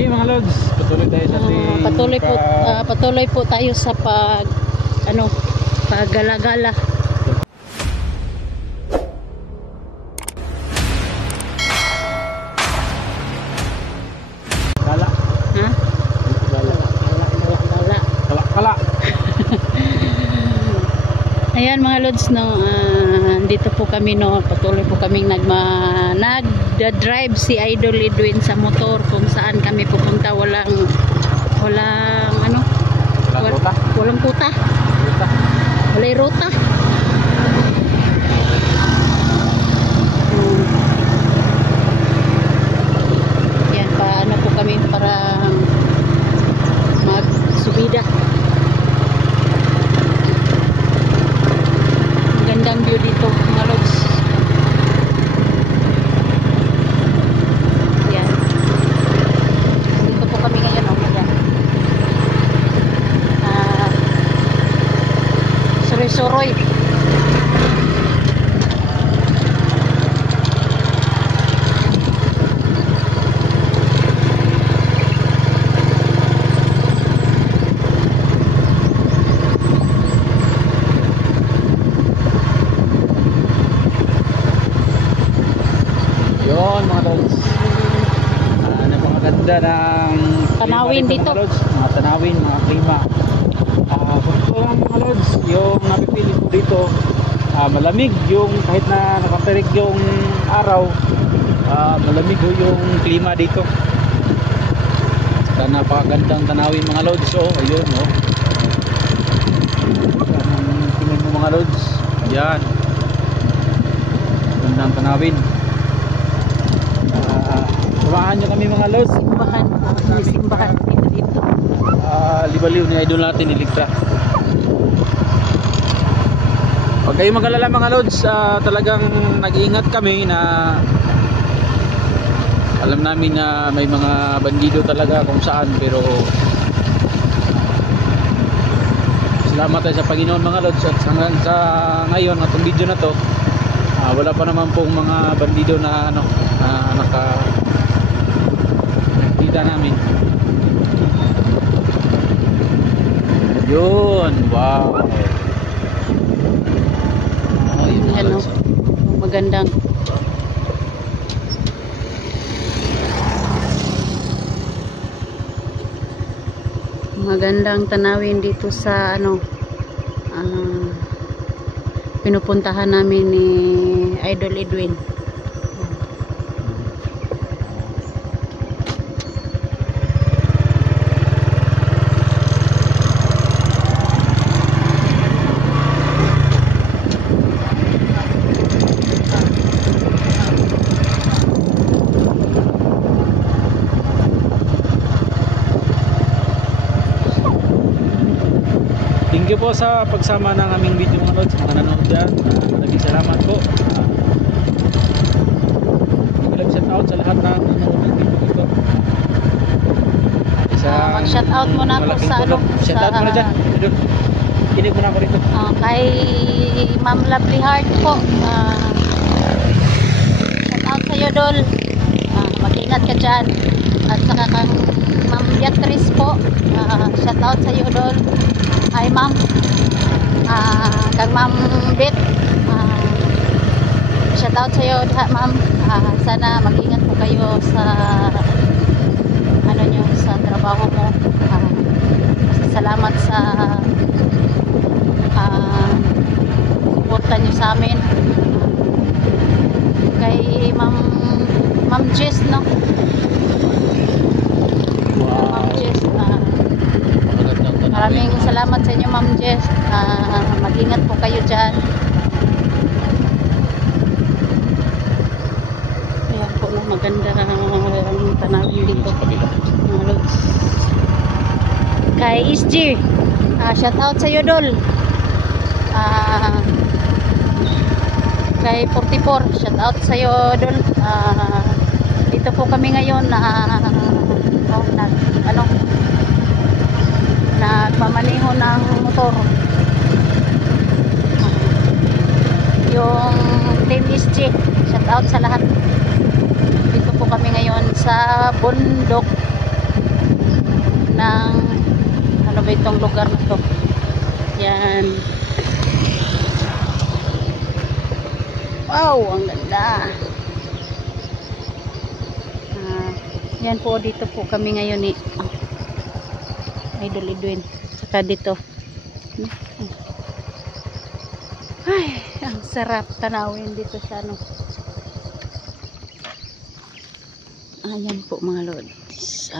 Okay mga lods, patuloy tayo sa ating patuloy po tayo sa paggala-gala. Kala. Ha? Kala. Ayan mga lods, dito po kami, patuloy po kaming nag-drive si Idol Edwin sa motor kung saan kami pupunta. Walang kuta. Walay ruta. Yan, paano po kami para magsubida. Magandang view dito mga lods. Yan. Dito po kami ngayon. Suroy. Yun mga lods. Napakaganda ng Tanawin dito. Mga tanawin, mga klima. Gusto lang mga lods, yung napipili ko dito, malamig yung kahit na nakatirik yung araw, malamig yung klima dito. Saka napakagandang tanawin mga lods. Ayun tingin mo mga lods, yan gandang tanawin. Samahan nyo kami mga lods. Simbahan dito. Libaliw ni idol natin Electra. Huwag kayong mag-alala mga lods, talagang nag-iingat kami na alam namin na may mga bandido talaga kung saan, pero salamat tayo sa Panginoon mga lods, at hanggang sa ngayon atong video na to, wala pa naman pong mga bandido na nakita namin. Yun, wow. Magandang tanawin dito sa pinupuntahan namin ni Idol Edwin. Thank you po sa pagsama ng aming video mga lods, mga nanonood dyan. Maraming salamat po. Mag-shout out sa lahat ng nanonood ng video ito. Mag-shout out muna po sa shout out muna dyan. Kinig muna ako rito. Kay Ma'am Lovely Heart po. Shout out sa iyo, Dol. Mag-ingat ka dyan. At saka kang Ma'am Beatrice po. Shout out sa iyo, Dol. Hi ma'am, kang ma'am Bet, shout out sa iyo ma'am. Sana mag-ingat po kayo sa sa trabaho mo. Salamat sa suporta niyo sa amin. Kay Ma'am Jess, no? Wow. Ma'am Jess, maraming salamat sa inyo Ma'am Jess. Mag-ingat po kayo dyan. Ayan po, maganda ang tanawin dito. Kay SG, shout out sa iyo, Dol. Kay 44, shout out sa iyo, Dol. Dito po kami ngayon nagmamaneho ng motor. Yung Team SG, shout out sa lahat. Dito po kami ngayon sa bundok ng ano ba itong lugar na to. Yan. Wow, ang ganda. Yan po, dito po kami ngayon ni Idol Edwin. Saka dito. Ay, ang sarap tanawin dito sa ano. Ayan po mga lods.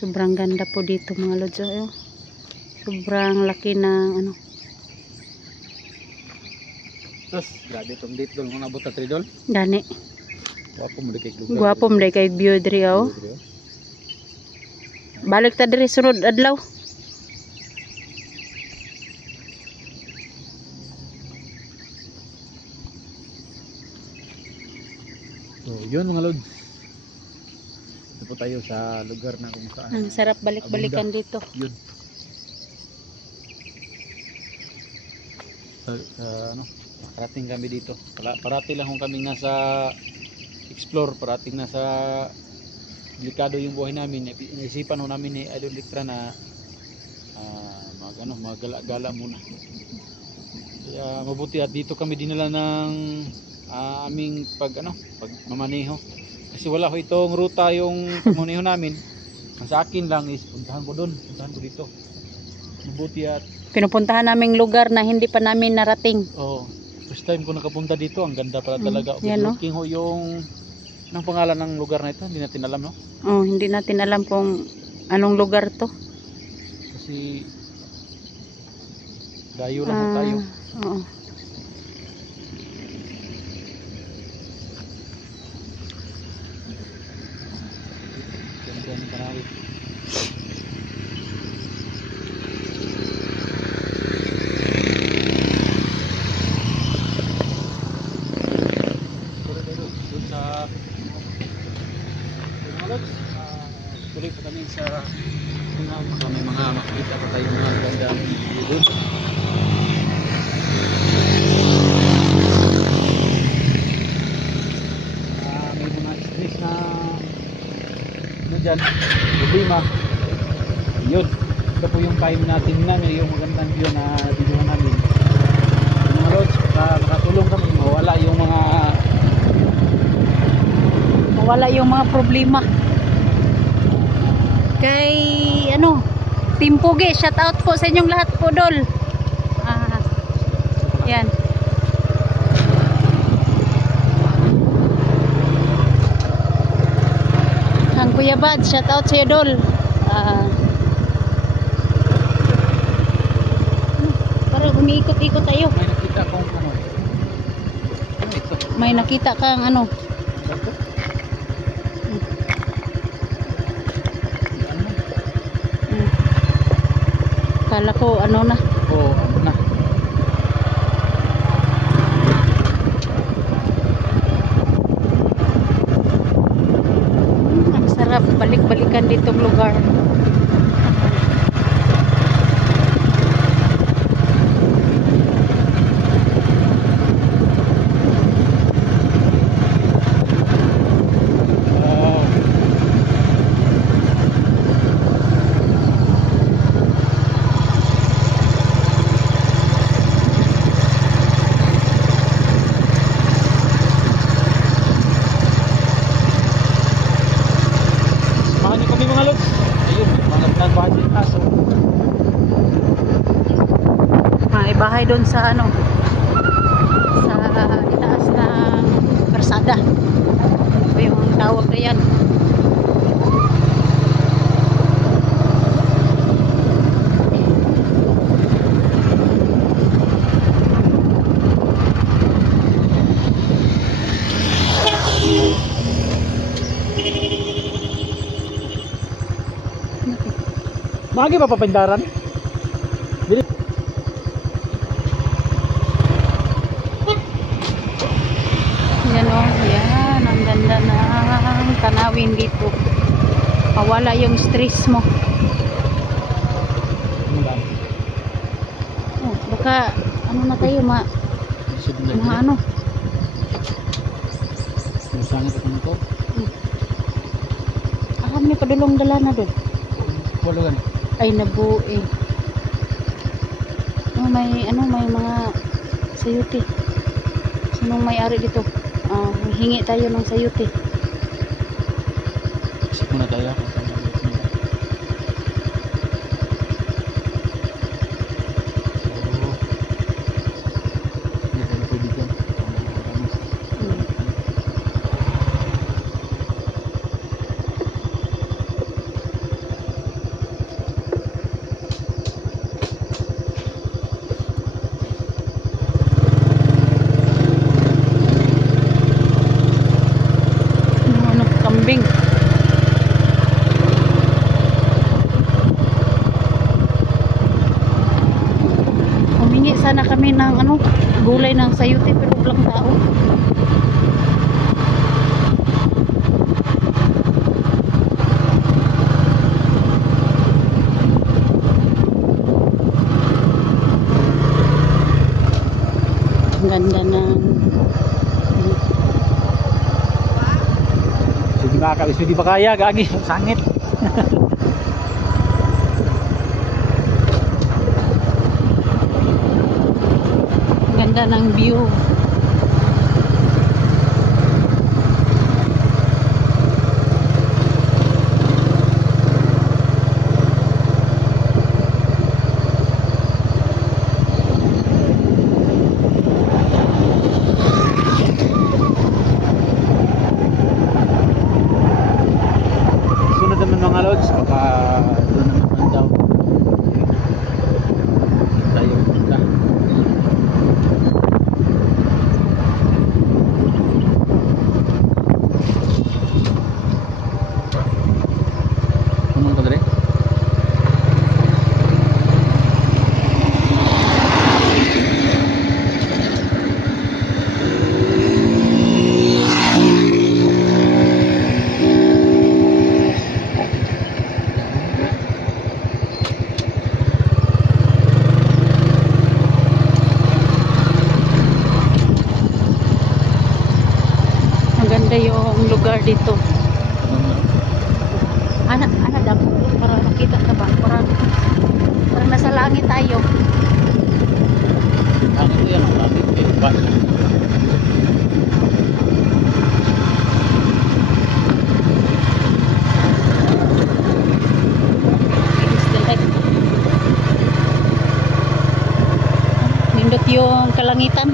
Sobrang ganda po dito mga lods. Sobrang laki ng ano. Terus, grabe itong date doon kung nabot na 3 doon. Gani. Guwapo mo kay lugar. Guwapo mo kay view diri oh. Balik ta diri sunod adlaw. So, yun mga lods. Ito po tayo sa lugar na kung saan. Ang sarap balik-balikan dito. Yun. Ano, parating kami dito. Parati lang kung kaming nasa explore, parating nasa delikado yung buhay namin. Naisipan ho namin ni Idol Lectra na magala-gala muna. Kaya mabuti at dito kami dinala ng aming pagmamaneho. Kasi wala ho itong ruta yung pagmamaneho namin. Ang sa akin lang is puntahan ko doon, puntahan ko dito. Mabuti at Pinupuntahan naming lugar na hindi pa namin narating. oh, first time ko nakapunta dito, ang ganda pala talaga. Yan, no? Looking ho yung ng pangalan ng lugar na ito, hindi natin alam, no? Oh, hindi natin alam kung anong lugar to. Kasi dayo lang ho tayo. Oo. Ganda ng Karawi. Tuloy pa kami sa may mga makikita pa tayo mga ganda doon. May mga stress na dyan, problema. Yun, ito po yung time natin namin, yung magandang view na videohan namin. Yung mga lods, makatulong kami, mawala yung mga problema. Kay ano, Team Pugi, shout out po sa inyong lahat po dol. Yan. Ang Kuya Bad, shout out sa iyo dol. Parang umiikot-ikot tayo. May nakita kong ano ito? May nakita kang ano. Kala ko ano na. Oo, ano na. Ang sarap balik-balikan ditong lugar. May bahay doon sa ano, sa itaas ng karsada. Ito yung tawag na yan. Magi pa papindaran? Dili. Yan o, yan. Ang ganda ng tanawin dito. Mawala yung stress mo. Oh, baka ano na tayo, mga ano. Sangit ako nito. May padulong dala na doon. Wala gani. Ay nabuo eh. May mga sayuti. Sinong may-ari dito? Hingi tayo ng sayuti. Isip muna tayo kung saan ang ulit nila. Hindi tayo pwede dyan. Kambing. Humingi sana kami ng gulay ng sayuti pero walang tao. Ang ganda ng Makakabis, hindi ba kaya? Gagi, sangit. ganda ng view. Mga lods, baka doon naman daw tayo punta. Punong ka dali? Maganda yung lugar dito. Anak dapat para makita ka ba? Parang nasa langit tayo. Ano ito yan? Ang langit eh. Ba? Nindot yung kalangitan.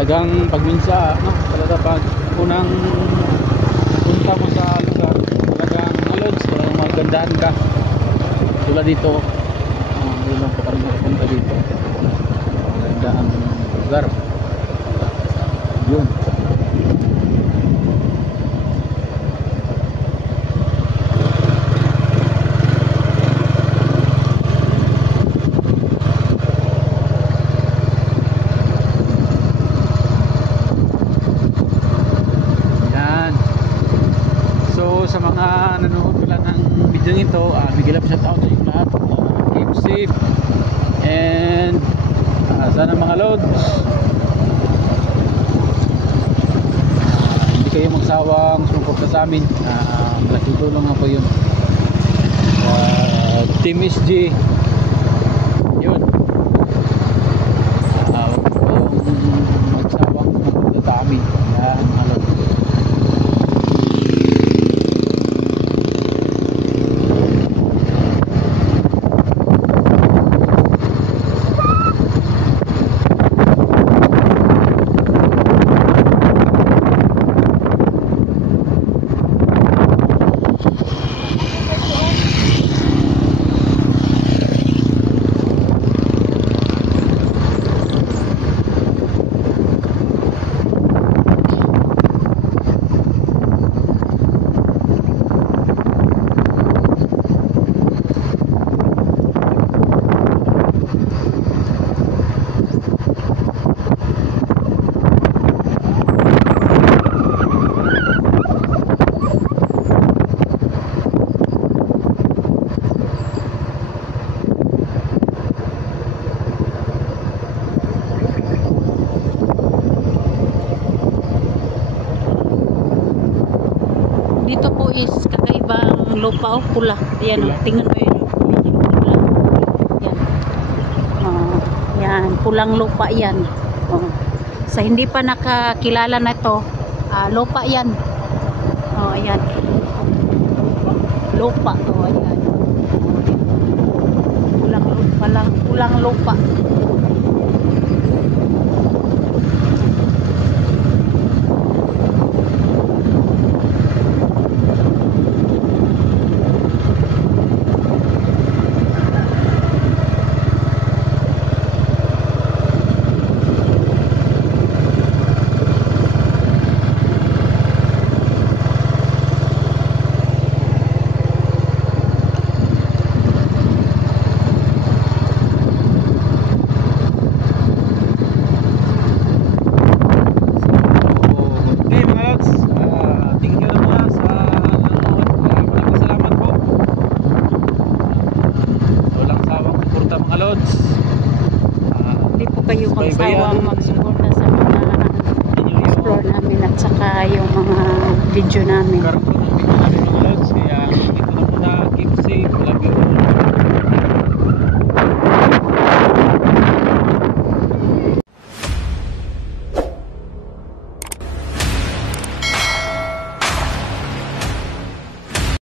Talagang pagminsa, talaga pag unang punta mo sa lugar, talagang lods, talagang magandahan ka. Tulad dito, hindi lang pa kami nakapunta dito. Maganda ang lugar. Yun. Sa mga nanonood pala ng video nito, bigyan lang shout out sa inyo lahat. Keep safe and sana mga lods hindi kayo magsawang sumuporta sa amin. Malaking tulong nga po yun. Team SG yun. Huwag po kayong magsawang sumuporta sa amin. Mga lods. lupa oh, pula. Ayan oh, Pula. tingnan mo yun. Pula. Yan. Oh, yan, pulang lupa yan. Oh. Sa hindi pa nakakilala na ito, lupa yan. Oh, ayan. Lupa. Oh, ayan. Pulang lupa. Okay mga lods, thank you na muna sa nanonood. Maraming salamat po. Walang sawang suporta mga lods. Hindi po kayo Subaybayan magsawang magsuporta sa mga ninyo yung explore namin at saka yung mga video namin. karton